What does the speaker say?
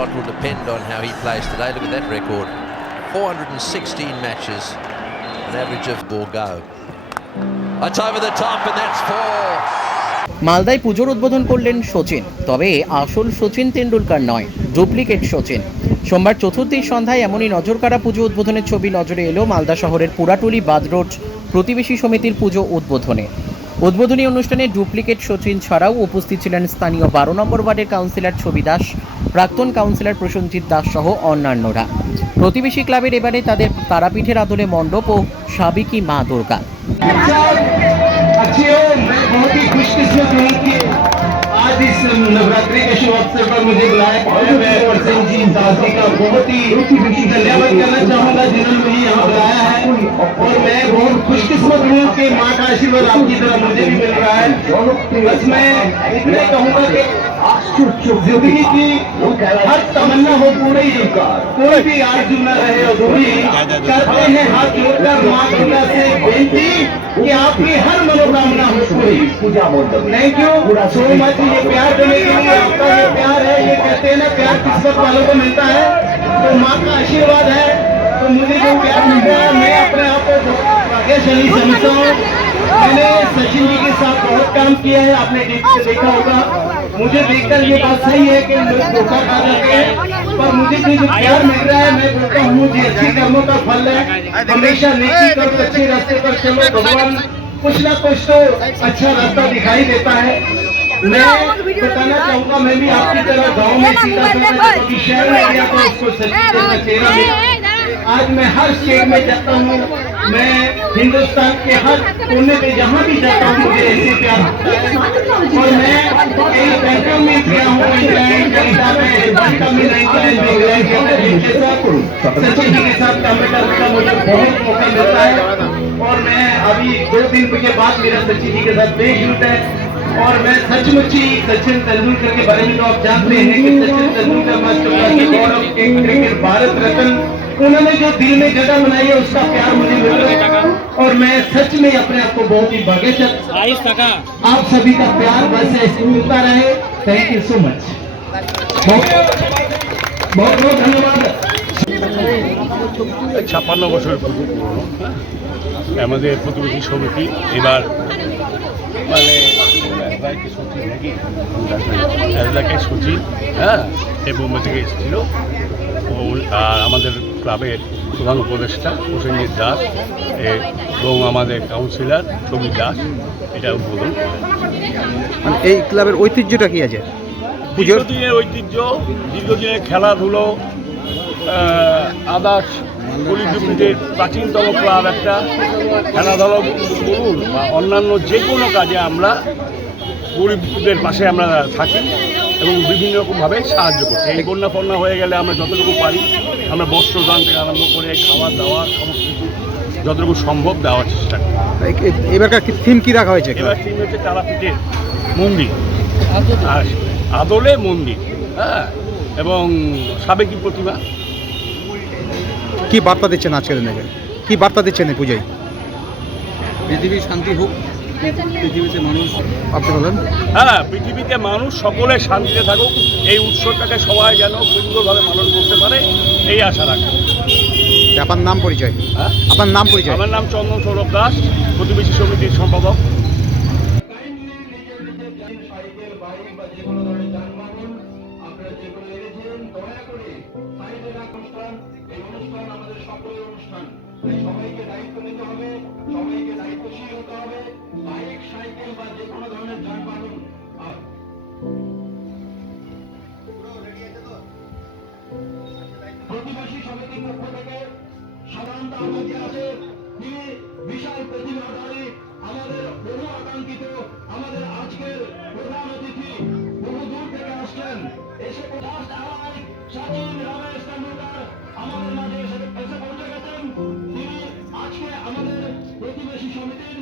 lot will depend on how he plays today. Look at that record. 416 matches, an average of 4 go. That's over the top and that's 4. মালদায় পুজোর উদ্বোধন করলেন সচিন, তবে আসল সচিন তেন্ডুলকার নয়, duplicate Sachin. সোমবার চতুর্থীর সন্ধ্যায় এমনই নজরকাড়া পুজো উদ্বোধনের ছবি নজরে এলো মালদা শহরের পুরাটুলি বাদরোড প্রতিবেশী সমিতির পুজো উদ্বোধনে। উদ্বোধনী অনুষ্ঠানে ডুপ্লিকেট সচিন ছাড়াও উপস্থিত ছিলেন স্থানীয় 12 নম্বর ওয়ার্ডের কাউন্সিলর ছবি দাস, প্রাক্তন কাউন্সিলর প্রসেনজিৎ দাস সহ অন্যান্যরা। প্রতিবেশী ক্লাবের এবারে তাদের তারাপীঠের আদলে মণ্ডপ ও সাবেকি মা দুর্গা। बहुत ही खुशकिस्मत हूँ कि आज इस नवरात्रि के शुभ अवसर पर मुझे बुलाया गया। मैं प्रसन्नजीत दास जी का बहुत ही धन्यवाद करना चाहूँगा जिन्होंने मुझे यहाँ बुलाया है, और मैं बहुत खुशकिस्मत हूँ कि माँ का आशीर्वाद आपकी तरह मुझे भी मिल रहा है। बस मैं इतने कहूँगा कि जिंदगी की हर तमन्ना हो पूरी, कोई भी आरज़ू न रहे अधूरी। करते हैं हाथ जोड़कर माँ दुर्गा से बेनती कि आपकी हर मनोकामना हो पूरी। Thank you so much. ये प्यार देने के लिए आपका ये प्यार है, ये कहते हैं ना प्यार किस्मत वालों को मिलता है, तो माँ का आशीर्वाद है, तो मुझे जो प्यार मिल रहा है मैं अपने आप को भाग्यशाली समझता हूँ। मैंने सचिन जी के साथ बहुत काम किया है, आपने देखा होगा। मुझे देखकर ये बात सही है कि लोग धोखा खा जाते हैं, पर मुझे जो प्यार मिल रहा है मैं बोलता हूँ मुझे अच्छे कर्मों का फल है। हमेशा नेकी करो, अच्छे रास्ते पर चलो, भगवान कुछ ना कुछ तो अच्छा रास्ता दिखाई देता है। मैं बताना चाहूँगा मैं भी आपकी तरह गाँव में सीधा शहर में गया था, उसको सचिन का चेहरा मिला। आज मैं हर स्टेट में जाता हूँ, मैं हिंदुस्तान के हर कोने पे जहाँ भी जाता हूँ मुझे ऐसे प्यार होता है। और मैं कई बैंकों में गया हूँ, इंग्लैंड, कनाडा में, सचिन जी के साथ काम करने का मुझे बहुत मौका मिलता है। और मैं अभी 2 दिन के बाद मेरा सचिन जी के साथ प्ले शूट है, और मैं सचमुच ही सचिन तेंदुलकर के बारे में तो आप जानते हैं कि सचिन तेंदुलकर गौरव के क्रिकेट भारत रत्न, उन्होंने जो दिल में जगह बनाई है उसका प्यार मुझे मिल रहा है, और मैं सच में अपने आप को बहुत ही भाग्यशाली। आप सभी का प्यार बस ऐसे मिलता रहे। थैंक यू सो मच, बहुत बहुत धन्यवाद। 56 বছর পুরনো আমাদের প্রতিবেশী সমিতি এবার মানে সচিব নাকি সচিব, হ্যাঁ, এই বোম্বে থেকে এসেছিল। আর আমাদের ক্লাবের প্রধান উপদেষ্টা প্রসেনজিৎ দাস এবং আমাদের কাউন্সিলর ছবি দাস এটা উদ্বোধন করেন। মানে এই ক্লাবের ঐতিহ্যটা কি আছে? পুজোর দিনের ঐতিহ্য, দীর্ঘদিনের খেলাধুলো, আদার্স গলিডুপিদের প্রাচীনতম ক্লাব একটা। খেলাধুলা বলুন বা অন্যান্য যে কোনো কাজে আমরা গরিবদের পাশে আমরা থাকি এবং বিভিন্ন রকমভাবে সাহায্য করছি। এই বন্যা ফন্যা হয়ে গেলে আমরা যতটুকু পারি আমরা বস্ত্রদান থেকে আরম্ভ করে খাবার দাওয়া সমস্ত কিছু যতটুকু সম্ভব দেওয়ার চেষ্টা করি। এবারকার থিম কী রাখা হয়েছে? এবার থিম হচ্ছে তারাপীঠের মন্দির, আর আদলে মন্দির, হ্যাঁ, এবং সাবেকি প্রতিমা। কি বার্তা দিচ্ছেন আজকের দিনে? কি বার্তা দিচ্ছেন এই পূজায়? পৃথিবীর শান্তি হোক, পৃথিবীতে মানুষ, আপনি বলেন। হ্যাঁ, পৃথিবীতে মানুষ সকলে শান্তিতে থাকুক, এই উৎসবটাকে সবাই যেন সুন্দরভাবে পালন করতে পারে এই আশা রাখি। আপনার নাম পরিচয়? হ্যাঁ, আপনার নাম পরিচয়? আমার নাম চন্দন সৌরভ দাস, প্রতিবেশী সমিতির সম্পাদক। সবাইকে দায়িত্ব নিতে হবে, সবাইকে দায়িত্বশীল হতে হবে। বাইক, সাইকেল বা যে কোনো ধরনের যানবাহন প্রতিবেশী সমিতির পক্ষ থেকে সাধারণত আমাদের আছে তিনি বিশাল প্রতিভাধারী, আমাদের বহু আকাঙ্ক্ষিত, আমাদের আজকের প্রধান অতিথি বহু দূর থেকে আসছেন, এসে সচিন রমেশ তেন্ডুলকর আমাদের মাঝে এসে পৌঁছে গেছেন। তিনি আজকে আমাদের প্রতিবেশী সমিতির